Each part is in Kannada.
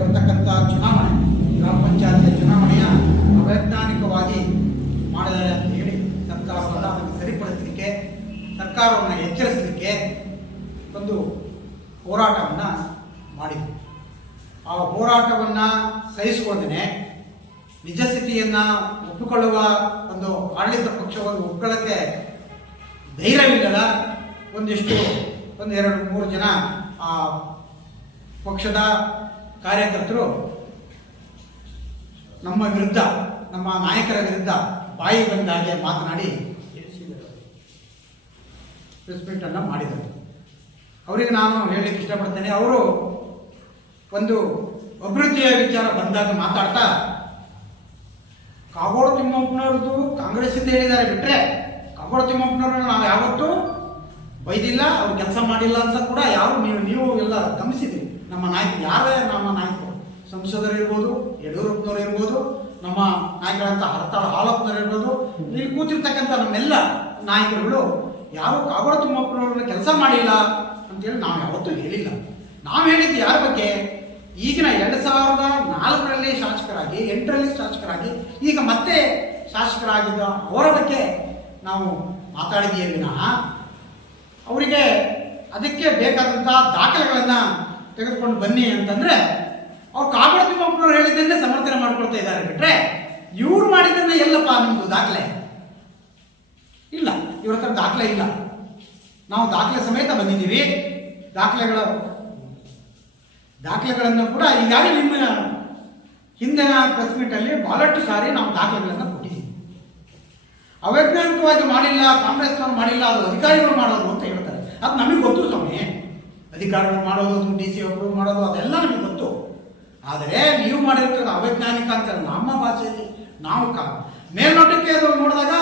ಬರ್ತಕ್ಕಂಥ ಚುನಾವಣೆ, ಗ್ರಾಮ ಪಂಚಾಯತ್ ಚುನಾವಣೆಯ ಅವೈಜ್ಞಾನಿಕವಾಗಿ ಮಾಡಿದ್ದಾರೆ ಅಂತ ಹೇಳಿ ಸರ್ಕಾರವನ್ನು ಅದನ್ನು ಸರಿಪಡಿಸಲಿಕ್ಕೆ, ಸರ್ಕಾರವನ್ನು ಎಚ್ಚರಿಸಲಿಕ್ಕೆ ಒಂದು ಹೋರಾಟವನ್ನು ಮಾಡಿದೆ. ಆ ಹೋರಾಟವನ್ನು ಸಹಿಸಿಕೊಳ್ಳದೇ ನಿಜ ಸ್ಥಿತಿಯನ್ನು ಒಪ್ಪಿಕೊಳ್ಳುವ ಒಂದು ಆಡಳಿತ ಪಕ್ಷವನ್ನು ಒಪ್ಪಿಕೊಳ್ಳಕ್ಕೆ ಧೈರ್ಯವಿಲ್ಲದ ಒಂದು 2-3 ಜನ ಆ ಪಕ್ಷದ ಕಾರ್ಯಕರ್ತರು ನಮ್ಮ ವಿರುದ್ಧ, ನಮ್ಮ ನಾಯಕರ ವಿರುದ್ಧ ಬಾಯಿ ಬಂದ ಹಾಗೆ ಮಾತನಾಡಿ ಪ್ರೆಸ್ ಮೀಟನ್ನು ಮಾಡಿದರು. ಅವರಿಗೆ ನಾನು ಹೇಳಲಿಕ್ಕೆ ಇಷ್ಟಪಡ್ತೇನೆ, ಅವರು ಒಂದು ಅಭಿವೃದ್ಧಿಯ ವಿಚಾರ ಬಂದಾಗ ಮಾತಾಡ್ತಾ ಕಾಗೋಡು ತಿಮ್ಮಪ್ಪನವ್ರದ್ದು ಕಾಂಗ್ರೆಸ್ಸಿಂದ ಹೇಳಿದ್ದಾರೆ ಬಿಟ್ಟರೆ ಕಾಗೋಡು ತಿಮ್ಮಪ್ಪನವ್ರನ್ನ ನಾವು ಯಾವತ್ತೂ ಬೈದಿಲ್ಲ, ಅವ್ರು ಕೆಲಸ ಮಾಡಿಲ್ಲ ಅಂತ ಕೂಡ ಯಾರು ನೀವು ಎಲ್ಲ ಗಮನಿಸಿದ್ದೀವಿ. ನಮ್ಮ ನಾಯಕರು ಯಾರೇ ನಮ್ಮ ನಾಯಕರು, ಸಂಸದರು ಇರ್ಬೋದು, ಯಡಿಯೂರಪ್ಪನವರು ಇರ್ಬೋದು, ನಮ್ಮ ನಾಯಕರಂತ ಹರತಾಳ ಹಾಲಪ್ಪನವರು ಇರ್ಬೋದು, ಇಲ್ಲಿ ಕೂತಿರ್ತಕ್ಕಂಥ ನಮ್ಮೆಲ್ಲ ನಾಯಕರುಗಳು ಯಾರು ಕಾಗೋಡು ತಿಮ್ಮಪ್ಪನವ್ರನ್ನ ಕೆಲಸ ಮಾಡಿಲ್ಲ ಅಂತೇಳಿ ನಾವು ಯಾವತ್ತೂ ಹೇಳಿಲ್ಲ. ನಾವು ಹೇಳಿದ್ದು ಯಾರ ಬಗ್ಗೆ? ಈಗಿನ 2004ರಲ್ಲಿ ಶಾಸಕರಾಗಿ, 8ರಲ್ಲಿ ಶಾಸಕರಾಗಿ, ಈಗ ಮತ್ತೆ ಶಾಸಕರಾಗಿದ್ದ ಅವರ ಬಗ್ಗೆ ನಾವು ಮಾತಾಡಿದೆಯೇ ವಿನಃ ಅವರಿಗೆ ಅದಕ್ಕೆ ಬೇಕಾದಂಥ ದಾಖಲೆಗಳನ್ನು ತೆಗೆದುಕೊಂಡು ಬನ್ನಿ ಅಂತಂದರೆ ಅವ್ರು ಕಾಗೋಡು ತಿಮ್ಮಪ್ಪನವ್ರು ಹೇಳಿದ್ದನ್ನೇ ಸಮರ್ಥನೆ ಮಾಡ್ಕೊಳ್ತಾ ಇದ್ದಾರೆ ಬಿಟ್ಟರೆ ಇವ್ರು ಮಾಡಿದ್ದನ್ನ ಎಲ್ಲಪ್ಪ ನಿಮ್ಮದು ದಾಖಲೆ ಇಲ್ಲ. ಇವ್ರ ಹತ್ರ ದಾಖಲೆ ಇಲ್ಲ. ನಾವು ದಾಖಲೆ ಸಮೇತ ಬಂದಿದ್ದೀವಿ. ದಾಖಲೆಗಳನ್ನು ಕೂಡ ಈಗಾಗಲೇ ನಿಮ್ಮ ಹಿಂದಿನ ಪ್ರೆಸ್ ಮೀಟಲ್ಲಿ ಬಹಳಷ್ಟು ಸಾರಿ ನಾವು ದಾಖಲೆಗಳನ್ನು ಕೊಟ್ಟಿದ್ದೀವಿ. ಅವೈಜ್ಞಾನಿಕವಾಗಿ ಮಾಡಿಲ್ಲ, ಕಾಂಗ್ರೆಸ್ನವ್ರು ಮಾಡಿಲ್ಲ, ಅದು ಅಧಿಕಾರಿಗಳು ಮಾಡೋದು ಅಂತ ಹೇಳ್ತಾರೆ. ಅದು ನಮಗೆ ಗೊತ್ತು ಸ್ವಾಮಿ, ಅಧಿಕಾರಿಗಳು ಮಾಡೋದು, DC ಒಬ್ಬರು ಮಾಡೋದು ಅದೆಲ್ಲ ನಮಗೆ ಗೊತ್ತು. ಆದರೆ ನೀವು ಮಾಡಿರ್ತಕ್ಕಂಥ ಅವೈಜ್ಞಾನಿಕ ಅಂತ ನಮ್ಮ ಭಾಷೆಯಲ್ಲಿ ನಾವು ಮೇಲ್ನೋಟಕ್ಕೆ ಅದು ನೋಡಿದಾಗ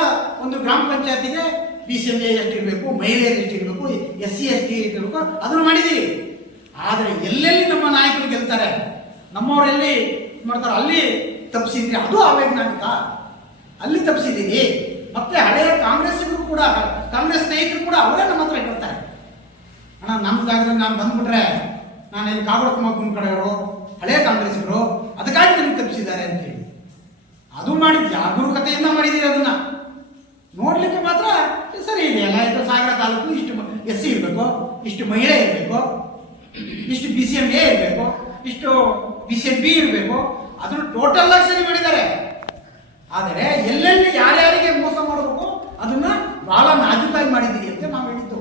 ಒಂದು ಗ್ರಾಮ ಪಂಚಾಯತಿಗೆ PCMA ಎಷ್ಟು ಇರಬೇಕು, ಮಹಿಳೆಯರು ಎಷ್ಟು ಇರಬೇಕು, SC ST ಇರಬೇಕು, ಅದನ್ನು ಮಾಡಿದ್ದೀರಿ. ಆದರೆ ಎಲ್ಲೆಲ್ಲಿ ನಮ್ಮ ನಾಯಕರು ಗೆಲ್ತಾರೆ, ನಮ್ಮವರೆಲ್ಲಿ ಮಾಡ್ತಾರೆ, ಅಲ್ಲಿ ತಪ್ಪಿಸಿದ್ರಿ. ಅದು ಅವೈಜ್ಞಾನಿಕ, ಅಲ್ಲಿ ತಪ್ಪಿಸಿದ್ದೀರಿ. ಮತ್ತೆ ಹಳೆಯ ಕಾಂಗ್ರೆಸ್ಸಿಗರು ಕೂಡ, ಕಾಂಗ್ರೆಸ್ ನಾಯಕರು ಕೂಡ ಅವರೇ ನಮ್ಮ ಹತ್ರ ಹೇಳ್ತಾರೆ, ಅಣ್ಣ ನಮ್ಮ ಜಾಗದಲ್ಲಿ ನಾನು ಬಂದ್ಬಿಟ್ರೆ ನಾನು ಇಲ್ಲಿ ಕಾಗೋಡು ತಿಮ್ಮಪ್ಪನ ಕಡೆಯವರು ಹಳೆಯ ಕಾಂಗ್ರೆಸ್ಸಿಗರು ಅದಕ್ಕಾಗಿ ನನಗೆ ತಪ್ಪಿಸಿದ್ದಾರೆ ಅಂತೇಳಿ. ಅದು ಮಾಡಿ ಜಾಗರೂಕತೆಯಿಂದ ಮಾಡಿದ್ದೀರಿ. ಅದನ್ನ ನೋಡ್ಲಿಕ್ಕೆ ಮಾತ್ರ ಸರಿ ಇದೆ. ಎಲ್ಲ ಸಾಗರ ತಾಲೂಕು ಇಷ್ಟು SC ಇರಬೇಕು, ಇಷ್ಟು ಮಹಿಳೆ ಇರಬೇಕು, ಇಷ್ಟು PCMA ಇರಬೇಕು, ಇಷ್ಟು PCMB ಇರಬೇಕು, ಅದನ್ನು ಟೋಟಲ್ ಆಗಿ ಸರಿ ಮಾಡಿದ್ದಾರೆ. ಆದರೆ ಎಲ್ಲೆಲ್ಲಿ ಯಾರ್ಯಾರಿಗೆ ಮೋಸ ಮಾಡಬೇಕು ಅದನ್ನ ಬಹಳ ನಾಜೂಕಾಗಿ ಮಾಡಿದ್ದೀರಿ ಅಂತ ನಾವು ಹೇಳಿದ್ದು.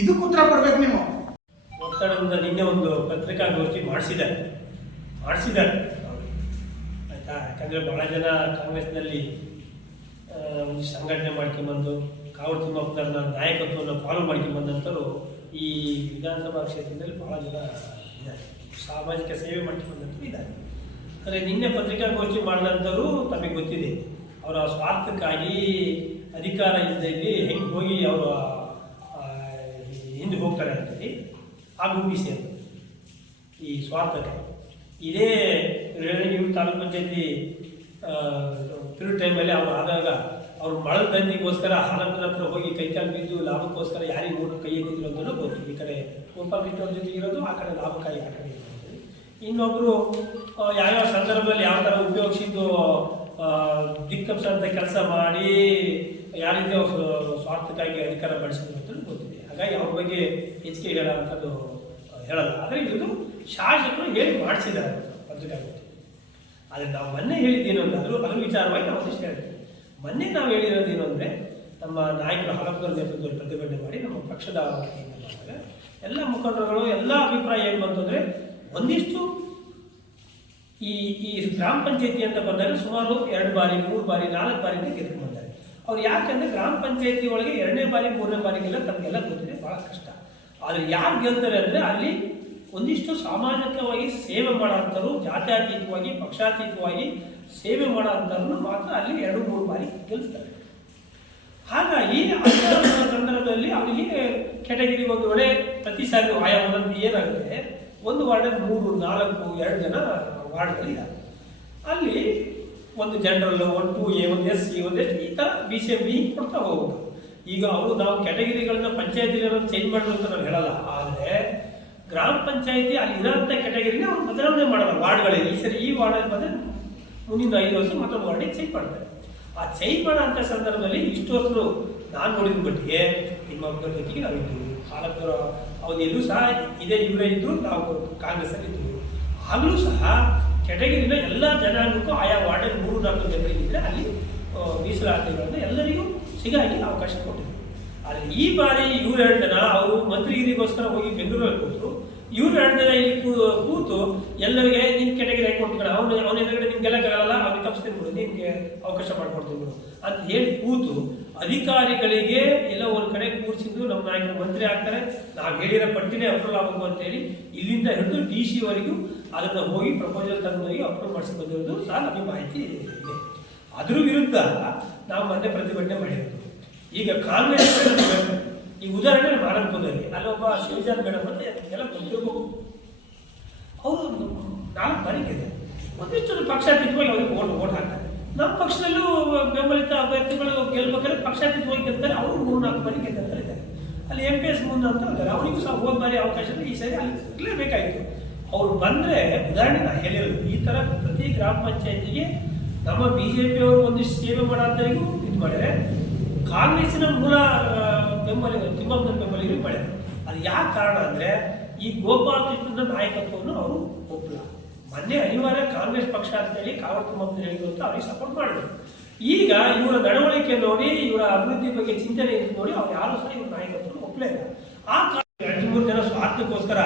ಇದಕ್ಕೆ ಉತ್ತರ ಕೊಡ್ಬೇಕು ನೀವು. ಒತ್ತಡದಿಂದ ನಿನ್ನೆ ಒಂದು ಪತ್ರಿಕಾಗೋಷ್ಠಿ ಮಾಡಿಸಿದ್ದಾರೆ ಆಯ್ತಾ. ಯಾಕಂದರೆ ಬಹಳ ಜನ ಕಾಂಗ್ರೆಸ್ನಲ್ಲಿ ಒಂದು ಸಂಘಟನೆ ಮಾಡ್ಕೊಂಬಂದು ಕಾಗೋಡು ತಿಮ್ಮಪ್ಪನ ನಾಯಕತ್ವವನ್ನು ಫಾಲೋ ಮಾಡ್ಕೊಂಬಂದಂಥವ್ರು ಈ ವಿಧಾನಸಭಾ ಕ್ಷೇತ್ರದಲ್ಲಿ ಬಹಳ ಜನ ಇದ್ದಾರೆ, ಸಾಮಾಜಿಕ ಸೇವೆ ಮಾಡ್ಕೊಂಬಂದಂಥವ್ರು ಇದ್ದಾರೆ. ಆದರೆ ನಿನ್ನೆ ಪತ್ರಿಕಾಗೋಷ್ಠಿ ಮಾಡಿದಂಥವ್ರು ತಮಗೆ ಗೊತ್ತಿದೆ, ಅವರ ಸ್ವಾರ್ಥಕ್ಕಾಗಿ ಅಧಿಕಾರ ಇದ್ದಲ್ಲಿ ಹೆಂಗೆ ಹೋಗಿ ಅವರು ಹಿಂದೆ ಹೋಗ್ತಾರೆ ಅಂತೇಳಿ ಆ ಗುಂಪಿಸಿ ಅಂತ ಈ ಸ್ವಾರ್ಥಕ್ಕೆ. ಇದೇ ರೇಣಗಿರಿ ತಾಲೂಕು ಪಂಚಾಯತಿ ಪಿರಿಯಡ್ ಟೈಮಲ್ಲಿ ಅವ್ರು ಆದಾಗ ಅವ್ರು ಮಳದ ದಂದಿಗೋಸ್ಕರ ಹಾಲಪ್ಪನ ಹತ್ರ ಹೋಗಿ ಕೈಕಾಲು ಬಿದ್ದು ಲಾಭಕ್ಕೋಸ್ಕರ ಯಾರಿಗೆ ಓಟು ಕೈ ಎತ್ತಿದ್ರು ಅಂತಲೂ ಗೊತ್ತು. ಈ ಕಡೆ ಗೋಪಾಲಕೃಷ್ಣವ್ರ ಜೊತೆಗೆ ಇರೋದು, ಆ ಕಡೆ ಲಾಭಕ್ಕಾಗಿ ಆ ಕಡೆ ಇರೋದು. ಇನ್ನೊಬ್ಬರು ಯಾವ್ಯಾವ ಸಂದರ್ಭದಲ್ಲಿ ಯಾವ ಥರ ಉಪಯೋಗಿಸಿದ್ದು ದಿಕ್ಕಪ್ಸಂತ ಕೆಲಸ ಮಾಡಿ ಯಾರಿದ್ದೇ ಸ್ವಾರ್ಥಕ್ಕಾಗಿ ಅಧಿಕಾರ ಬಳಸಿದ್ರು ಅಂತಲೂ ಗೊತ್ತಿದೆ. ಹಾಗಾಗಿ ಅವ್ರ ಬಗ್ಗೆ ಹೆಚ್ಚಿಗೆ ಹೇಳೋಂಥದ್ದು ಹೇಳಲ್ಲ. ಆದರೆ ಇದು ಶಾಸಕರು ಹೇಳಿ ಮಾಡಿಸಿದ್ದಾರೆ ಪತ್ರಿಕಾಗೋಷ್ಠಿ. ಆದರೆ ನಾವು ಮೊನ್ನೆ ಹೇಳಿದ್ದೇನು ಅಂತ ಅದ್ರ ವಿಚಾರವಾಗಿ ನಾವು ಒಂದಿಷ್ಟು ಹೇಳ್ತೀವಿ. ಮೊನ್ನೆ ನಾವು ಹೇಳಿರೋದೇನು ಅಂದರೆ, ನಮ್ಮ ನಾಯಕರು ಹಾಲಪ್ಪನವರ ನೇತೃತ್ವದಲ್ಲಿ ಪ್ರತಿಭಟನೆ ಮಾಡಿ ನಮ್ಮ ಪಕ್ಷದ ವತಿಯಿಂದ ಮಾಡಿದಾಗ ಎಲ್ಲ ಮುಖಂಡರುಗಳು ಎಲ್ಲ ಅಭಿಪ್ರಾಯ ಏನು ಬಂತು ಅಂದರೆ, ಒಂದಿಷ್ಟು ಈ ಗ್ರಾಮ ಪಂಚಾಯತಿ ಅಂತ ಬಂದಾಗ ಸುಮಾರು 2 ಬಾರಿ 3 ಬಾರಿ 4 ಬಾರಿಯಿಂದ ಗೆದ್ಕೊಂಡು ಬಂದ್ದಾರೆ. ಅವ್ರು ಯಾಕಂದರೆ ಗ್ರಾಮ ಪಂಚಾಯತಿ ಒಳಗೆ 2ನೇ ಬಾರಿ 3ನೇ ಬಾರಿಗೆಲ್ಲ ತಮಗೆಲ್ಲ ಗೊತ್ತಿದೆ, ಭಾಳ ಕಷ್ಟ. ಆದರೆ ಯಾರು ಗೆಲ್ತಾರೆ ಅಂದರೆ ಅಲ್ಲಿ ಒಂದಿಷ್ಟು ಸಾಮಾಜಿಕವಾಗಿ ಸೇವೆ ಮಾಡೋಂಥವ್ರು, ಜಾತ್ಯತೀತವಾಗಿ ಪಕ್ಷಾತೀತವಾಗಿ ಸೇವೆ ಮಾಡೋಂಥವ್ರನ್ನು ಮಾತ್ರ ಅಲ್ಲಿ 2-3 ಬಾರಿ ಗೆಲ್ಲಿಸ್ತಾರೆ. ಹಾಗಾಗಿ ಅಂಥ ಸಂದರ್ಭದಲ್ಲಿ ಅವರಿಗೆ ಕೆಟಗಿರಿ ಒಂದು ವೇಳೆ ಪ್ರತಿ ಸಾರಿ ಆಯಾ ಒಂದೊಂದು ಏನಾಗುತ್ತೆ, ಒಂದು ವಾರ್ಡಲ್ಲಿ 3, 4, 2 ಜನ ವಾರ್ಡ್ಗಳಿದ್ದಾರೆ. ಅಲ್ಲಿ ಒಂದು ಜನರಲ್, 1, 2A, 1 SC, 1 ST ಈ ಥರ BCMB ಕೊಡ್ತಾ ಹೋಗ್ಬೇಕು. ಈಗ ಅವರು ನಾವು ಕ್ಯಾಟಗಿರಿಗಳನ್ನ ಪಂಚಾಯತಿಗಳನ್ನು ಚೇಂಜ್ ಮಾಡೋದು ಅಂತ ನಾವು ಹೇಳಲ್ಲ. ಆದರೆ ಗ್ರಾಮ ಪಂಚಾಯತಿ ಅಲ್ಲಿ ಇರೋಂಥ ಕೆಟಗರಿನ ಅವ್ರು ಬದಲಾವಣೆ ಮಾಡಲ್ಲ ವಾರ್ಡ್ಗಳಲ್ಲಿ. ಈ ಸರಿ ಈ ವಾರ್ಡಲ್ಲಿ ಬಂದರೆ ಮುಂದಿನ 5 ವರ್ಷ ಮತ್ತೊಂದು ವಾರ್ಡಿಗೆ ಚೇಂಜ್ ಮಾಡ್ತಾರೆ. ಆ ಚೇಂಜ್ ಮಾಡೋಂಥ ಸಂದರ್ಭದಲ್ಲಿ ಇಷ್ಟು ವರ್ಷರು ನಾನು ನೋಡಿದ ಮಟ್ಟಿಗೆ ನಿಮ್ಮ ಜೊತೆಗೆ ನಾವಿದ್ದು ಹಾಲಕ್ಕರ ಅವಧಿಯಲ್ಲೂ ಸಹ ಇದೇ ಇವರೇ ಇದ್ದು ನಾವು ಕಾಂಗ್ರೆಸ್ಸಲ್ಲಿ ಇದ್ದು. ಆಗಲೂ ಸಹ ಕೆಟಗರಿನ ಎಲ್ಲ ಜನಾಂಗಕ್ಕೂ ಆಯಾ ವಾರ್ಡಲ್ಲಿ 3-4 ಜನರಿಗಿದ್ರೆ ಅಲ್ಲಿ ಮೀಸಲಾತಿಗಳನ್ನು ಎಲ್ಲರಿಗೂ ಸಿಗಾಗಿ ಅವಕಾಶ ಕೊಟ್ಟಿದ್ರು. ಆದರೆ ಈ ಬಾರಿ ಇವ್ರು 2 ಜನ ಅವರು ಮಂತ್ರಿಗಿರಿಗೋಸ್ಕರ ಹೋಗಿ ಬೆಂಗಳೂರಲ್ಲಿ ಕೂತರು. ಇವ್ರು 2 ಜನ ಇಲ್ಲಿ ಕೂತು ಎಲ್ಲರಿಗೆ ನಿನ್ ಕೆಟಗರಿ ಕೊಟ್ಬಿಡ ಅವನ ಎದುರುಗಡೆ ನಿಮ್ಗೆಲ್ಲ ಆಗಲ್ಲ, ಅವ್ನಿಗೆ ತಪ್ಪಿಸ್ತೀನಿ ಬಿಡು, ನಿಮ್ಗೆ ಅವಕಾಶ ಮಾಡ್ಕೊಡ್ತೀನಿ ಬಿಡು ಅಂತ ಹೇಳಿ ಕೂತು ಅಧಿಕಾರಿಗಳಿಗೆ ಎಲ್ಲ ಒಂದು ಕಡೆ ಕೂರಿಸಿದ್ದು ನಮ್ಮ ನಾಯಕರು ಮಂತ್ರಿ ಆಗ್ತಾರೆ, ನಾವು ಹೇಳಿರೋ ಪಟ್ಟಿನೇ ಅಪ್ರೂವ್ ಆಗಬೇಕು ಅಂತ ಹೇಳಿ ಇಲ್ಲಿಂದ ಹಿಡಿದು DC ವರೆಗೂ ಅದನ್ನು ಹೋಗಿ ಪ್ರಪೋಸಲ್ ತಂದೋಗಿ ಅಪ್ರೂವ್ ಮಾಡಿಸಿ ಬಂದಿರೋದು ಸಹ ನಮಗೆ ಮಾಹಿತಿ ಇದೆ. ಅದ್ರ ವಿರುದ್ಧ ನಾವು ಮೊನ್ನೆ ಪ್ರತಿಭಟನೆ ಮಾಡಿರೋದು. ಈಗ ಕಾಂಗ್ರೆಸ್ ಈ ಉದಾಹರಣೆ ಮಾನಂಪುರದಲ್ಲಿ ಅಲ್ಲೊಬ್ಬ ಶಿವಜಾನ್ ಮೇಡಮ್ ಅಂತ ಎಲ್ಲ ಗೊತ್ತಿರಬೇಕು. ಅವರು 4 ಬಾರಿ ಗೆದ್ದರು. ಒಂದಿಷ್ಟು ಪಕ್ಷಾತೀತವಾಗಿ ಅವ್ರಿಗೆ ಓಟ್ ಹಾಕ್ತಾರೆ. ನಮ್ಮ ಪಕ್ಷದಲ್ಲೂ ಬೆಂಬಲಿತ ಅಭ್ಯರ್ಥಿಗಳು ಗೆಲ್ಬೇಕಾದ್ರೆ ಪಕ್ಷಾತೀತವಾಗಿ ಗೆಲ್ತಾರೆ. ಅವರು 3-4 ಬಾರಿ ಗೆದ್ದಂತಾರೆ ಇದ್ದಾರೆ. ಅಲ್ಲಿ MPS ಮುಂದೆ ಅಂತ ಇದ್ದಾರೆ. ಅವರಿಗೂ ಸಹ ಹೋದ ಬಾರಿ ಅವಕಾಶ ಈ ಸರಿ ಅಲ್ಲಿ ಇರಲೇಬೇಕಾಯಿತು. ಅವ್ರು ಬಂದರೆ ಉದಾಹರಣೆ ನಾನು ಹೇಳಿರೋದು ಈ ಥರ ಪ್ರತಿ ಗ್ರಾಮ ಪಂಚಾಯತಿಗೆ ನಮ್ಮ BJP ಅವರು ಒಂದಿಷ್ಟು ಸೇವೆ ಮಾಡೋಂಥವರಿಗೂ ಇದು ಮಾಡಿದರೆ ಕಾಂಗ್ರೆಸ್ಸಿನ ಮೂಲ ಬೆಂಬಲಿಗರು ತಿಮ್ಮಪ್ಪನ ಬೆಂಬಲಿಗರು ಮಾಡಿದ್ದಾರೆ. ಅದು ಯಾಕೆ ಕಾರಣ ಅಂದರೆ ಈ ಗೋಪಾಲಕೃಷ್ಣನ ನಾಯಕತ್ವವನ್ನು ಅವರು ಒಪ್ಪಲ್ಲ. ಮೊನ್ನೆ ಅನಿವಾರ್ಯ ಕಾಂಗ್ರೆಸ್ ಪಕ್ಷ ಅಂತೇಳಿ ಕಾವಲ್ ತಿಮ್ಮಪ್ಪನ ಹೇಳಿದ್ರು ಅಂತ ಅವ್ರಿಗೆ ಸಪೋರ್ಟ್ ಮಾಡಿದ್ರು. ಈಗ ಇವರ ನಡವಳಿಕೆ ನೋಡಿ ಇವರ ಅಭಿವೃದ್ಧಿ ಬಗ್ಗೆ ಚಿಂತನೆ ನೋಡಿ ಅವ್ರು ಯಾರು ಸಹ ಇವ್ರ ನಾಯಕತ್ವವನ್ನು ಒಪ್ಪಲೇ ಇಲ್ಲ. ಆ 2-3 ಜನ ಸ್ವಾರ್ಥಕ್ಕೋಸ್ಕರ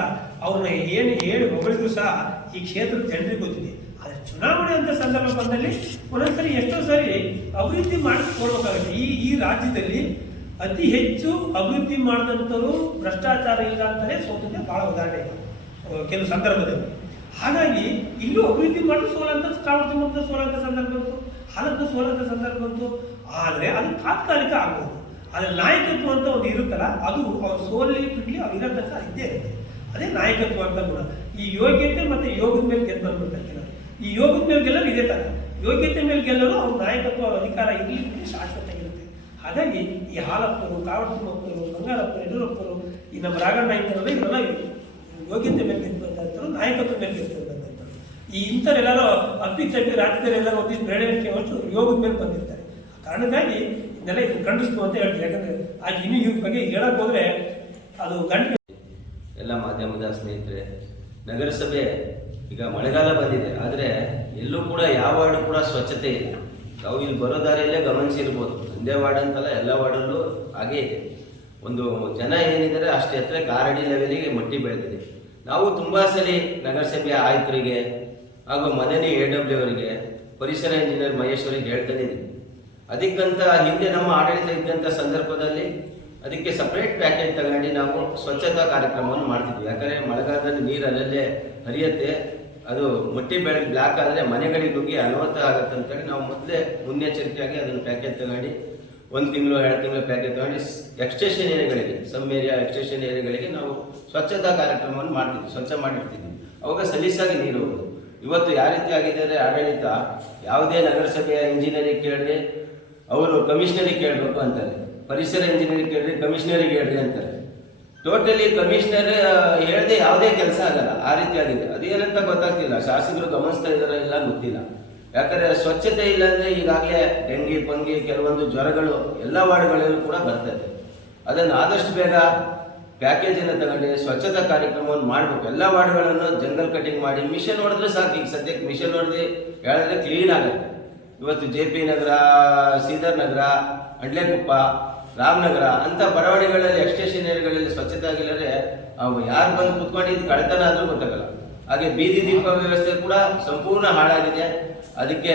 ಅವ್ರನ್ನ ಏನು ಹೇಳಿ ಹೊಗಳಿದ್ರು ಸಹ ಈ ಕ್ಷೇತ್ರದ ಜನರಿಗೆ ಗೊತ್ತಿದೆ. ಆದರೆ ಚುನಾವಣೆ ಅಂತ ಸಂದರ್ಭ ಬಂದಲ್ಲಿ ಒಂದೊಂದ್ಸರಿ ಎಷ್ಟೋ ಸರಿ ಅಭಿವೃದ್ಧಿ ಮಾಡಿಕೊಡ್ಬೇಕಾಗುತ್ತೆ. ಈ ರಾಜ್ಯದಲ್ಲಿ ಅತಿ ಹೆಚ್ಚು ಅಭಿವೃದ್ಧಿ ಮಾಡಿದಂಥವ್ರು ಭ್ರಷ್ಟಾಚಾರ ಇಲ್ಲ ಅಂತಲೇ ಸೋತಂತೆ ಭಾಳ ಉದಾಹರಣೆ ಇದೆ ಕೆಲವು ಸಂದರ್ಭದಲ್ಲಿ. ಹಾಗಾಗಿ ಇಲ್ಲೂ ಅಭಿವೃದ್ಧಿ ಮಾಡಿ ಸೋಲಂತ ಕಾವಡ್ತಿಮ್ಮಂತ ಸೋಲಂತ ಸಂದರ್ಭ ಬಂತು, ಹಾಲಂತ ಸೋಲಂತ ಸಂದರ್ಭ ಬಂತು. ಆದರೆ ಅದು ತಾತ್ಕಾಲಿಕ ಆಗ್ಬೋದು. ಆದರೆ ನಾಯಕತ್ವ ಅಂತ ಒಂದು ಇರುತ್ತಲ್ಲ, ಅದು ಅವ್ರು ಸೋಲಿ ಬಿಡ್ಲಿ ಅವ್ರು ಇರೋ ತನಕ ಇದ್ದೇ ಇರುತ್ತೆ. ಅದೇ ನಾಯಕತ್ವ ಅಂತ ಗುಣ. ಈ ಯೋಗ್ಯತೆ ಮತ್ತು ಯೋಗದ ಮೇಲೆ ಗೆದ್ದು ಬಂದ್ಬಿಡ್ತಾರೆ ಕೆಲವರು. ಈ ಯೋಗದ ಮೇಲೆ ಗೆಲ್ಲರು ಇದೇ ಥರ, ಯೋಗ್ಯತೆ ಮೇಲೆ ಗೆಲ್ಲರು ಅವ್ರ ನಾಯಕತ್ವ ಅವ್ರ ಅಧಿಕಾರ ಇರಲಿ ಶಾಶ್ವತ ಇರುತ್ತೆ. ಹಾಗಾಗಿ ಈ ಹಾಲಪ್ಪರು, ಕಾವಡ್ತಿಮ್ಮಪ್ಪರು, ಬಂಗಾರಪ್ಪರು, ಯಡಿಯೂರಪ್ಪರು, ಈ ನಮ್ಮ ರಾಘಣ್ಣ ಇಂಥವರೆಲ್ಲ ಇವರೆಲ್ಲ ಯೋಗ್ಯತೆ ಮೇಲೆ ಗೆದ್ದು ಬಂದಂಥವ್ರು, ನಾಯಕತ್ವ ಮೇಲೆ ಗೆದ್ದು ಬಂದಂಥವ್ರು. ಈ ಇಂಥವ್ರೆಲ್ಲರೂ ಅಪ್ಪಿತಪ್ಪಿ ರಾಜ್ಯದಲ್ಲಿ ಎಲ್ಲರೂ ಒಂದಿಷ್ಟು ಬೆಳವಣಿಗೆ ಹೊರಟು ಯೋಗದ ಮೇಲೆ ಬಂದಿರ್ತಾರೆ. ಕಾರಣಕ್ಕಾಗಿ ಇದನ್ನೆಲ್ಲ ಇದು ಖಂಡಿಸ್ತು ಅಂತ ಹೇಳ್ತೀವಿ. ಯಾಕಂದರೆ ಆಗ ಇನ್ನೂ ಇವ್ರ ಬಗ್ಗೆ ಹೇಳಕ್ಕೆ ಹೋದರೆ ಅದು ಗಂಟೆ. ಎಲ್ಲ ಮಾಧ್ಯಮದ ಸ್ನೇಹಿತರೆ, ನಗರಸಭೆ ಈಗ ಮಳೆಗಾಲ ಬಂದಿದೆ, ಆದರೆ ಎಲ್ಲೂ ಕೂಡ ಯಾವ ವಾರ್ಡು ಕೂಡ ಸ್ವಚ್ಛತೆ ಇಲ್ಲ. ನಾವು ಇಲ್ಲಿ ಬರೋ ದಾರಿಯಲ್ಲೇ ಗಮನಿಸಿರ್ಬೋದು. ಒಂದೇ ವಾರ್ಡ್ ಅಂತಲ್ಲ, ಎಲ್ಲ ವಾರ್ಡಲ್ಲೂ ಹಾಗೇ ಇದೆ. ಒಂದು ಜನ ಏನಿದ್ದಾರೆ ಅಷ್ಟು ಎತ್ತರಕ್ಕೆ 6 ಅಡಿ ಲೆವೆಲಿಗೆ ಮಟ್ಟಿ ಬೆಳೆದಿದೆ. ನಾವು ತುಂಬ ಸಲ ನಗರಸಭೆಯ ಆಯುಕ್ತರಿಗೆ ಹಾಗೂ ಮದನಿ AW ಅವರಿಗೆ, ಪರಿಸರ ಇಂಜಿನಿಯರ್ ಮಹೇಶ್ ಅವರಿಗೆ ಹೇಳ್ತಾನೆ ಇದ್ದೀವಿ. ಅದಕ್ಕಂತ ಹಿಂದೆ ನಮ್ಮ ಆಡಳಿತ ಇದ್ದಂಥ ಸಂದರ್ಭದಲ್ಲಿ ಅದಕ್ಕೆ ಸಪ್ರೇಟ್ ಪ್ಯಾಕೇಜ್ ತಗೊಂಡು ನಾವು ಸ್ವಚ್ಛತಾ ಕಾರ್ಯಕ್ರಮವನ್ನು ಮಾಡ್ತಿದ್ವಿ. ಯಾಕಂದರೆ ಮಳೆಗಾಲದಲ್ಲಿ ನೀರು ಅಲ್ಲಲ್ಲೇ ಹರಿಯುತ್ತೆ, ಅದು ಮಟ್ಟಿ ಬೆಳೆ ಬ್ಲಾಕ್ ಆದರೆ ಮನೆಗಳಿಗೆ ನುಗ್ಗಿ ಅನಾಹುತ ಆಗುತ್ತೆ ಅಂತೇಳಿ ನಾವು ಮೊದಲೇ ಮುನ್ನೆಚ್ಚರಿಕೆಯಾಗಿ ಅದನ್ನು ಪ್ಯಾಕೇಜ್ ತಗೊಂಡು 1 ತಿಂಗಳು 2 ತಿಂಗಳು ಪ್ಯಾಕೇಜ್ ತಗೊಂಡು ಎಕ್ಸ್ಟೇಷನ್ ಏರಿಯಾಗಳಿಗೆ, ಸಮ್ ಏರಿಯಾ ಎಕ್ಸ್ಟೇಷನ್ ಏರಿಯಾಗಳಿಗೆ ನಾವು ಸ್ವಚ್ಛತಾ ಕಾರ್ಯಕ್ರಮವನ್ನು ಮಾಡ್ತಿದ್ವಿ, ಸ್ವಚ್ಛ ಮಾಡಿರ್ತಿದ್ವಿ. ಅವಾಗ ಸಲೀಸಾಗಿ ನೀರು ಹೋಗೋದು. ಇವತ್ತು ಯಾವ ರೀತಿ ಆಗಿದ್ದಾರೆ ಆಡಳಿತ, ಯಾವುದೇ ನಗರಸಭೆಯ ಇಂಜಿನಿಯರಿಗೆ ಕೇಳಿದ್ರೆ ಅವರು ಕಮಿಷನರಿಗೆ ಕೇಳಬೇಕು ಅಂತಾರೆ, ಪರಿಸರ ಇಂಜಿನಿಯರಿಗೆ ಕೇಳಿದ್ರೆ ಕಮಿಷನರಿಗೆ ಹೇಳ್ರಿ ಅಂತಾರೆ. ಟೋಟಲಿ ಕಮಿಷನರ್ ಹೇಳದೆ ಯಾವುದೇ ಕೆಲಸ ಆಗಲ್ಲ, ಆ ರೀತಿ ಆಗಿದೆ. ಅದೇನಂತ ಗೊತ್ತಾಗ್ತಿಲ್ಲ, ಶಾಸಕರು ಗಮನಿಸ್ತಾ ಇದ್ದಾರೋ ಇಲ್ಲ ಗೊತ್ತಿಲ್ಲ. ಯಾಕಂದರೆ ಸ್ವಚ್ಛತೆ ಇಲ್ಲ ಅಂದರೆ ಈಗಾಗಲೇ ಡೆಂಗಿ ಪಂಗಿ ಕೆಲವೊಂದು ಜ್ವರಗಳು ಎಲ್ಲ ವಾರ್ಡ್ಗಳಲ್ಲೂ ಕೂಡ ಬರ್ತದೆ. ಅದನ್ನು ಆದಷ್ಟು ಬೇಗ ಪ್ಯಾಕೇಜನ್ನು ತಗೊಂಡು ಸ್ವಚ್ಛತಾ ಕಾರ್ಯಕ್ರಮವನ್ನು ಮಾಡಬೇಕು. ಎಲ್ಲ ವಾರ್ಡ್ಗಳನ್ನು ಜಂಗಲ್ ಕಟಿಂಗ್ ಮಾಡಿ ಮಿಷನ್ ಹೊಡೆದ್ರೆ ಸಾಕು. ಈಗ ಸದ್ಯಕ್ಕೆ ಮಿಷನ್ ಹೊಡೆದು ಹೇಳಿದ್ರೆ ಕ್ಲೀನ್ ಆಗುತ್ತೆ. ಇವತ್ತು JP ನಗರ, ಶ್ರೀಧರ್ ನಗರ, ಅಂಡ್ಲೆಕೊಪ್ಪ, ರಾಮನಗರ ಅಂತ ಬಡಾವಣೆಗಳಲ್ಲಿ ಎಕ್ಸ್ಟೇಷನ್ ಏರಿಯಾಗಳಲ್ಲಿ ಸ್ವಚ್ಛತೆ ಆಗಿಲ್ಲದ್ರೆ ಅವು ಯಾರು ಬಂದು ಕುತ್ಕೊಂಡಿದ್ದು ಕಳ್ತನ ಆದರೂ ಗೊತ್ತಾಗಲ್ಲ. ಹಾಗೆ ಬೀದಿ ದೀಪ ವ್ಯವಸ್ಥೆ ಕೂಡ ಸಂಪೂರ್ಣ ಹಾಳಾಗಿದೆ. ಅದಕ್ಕೆ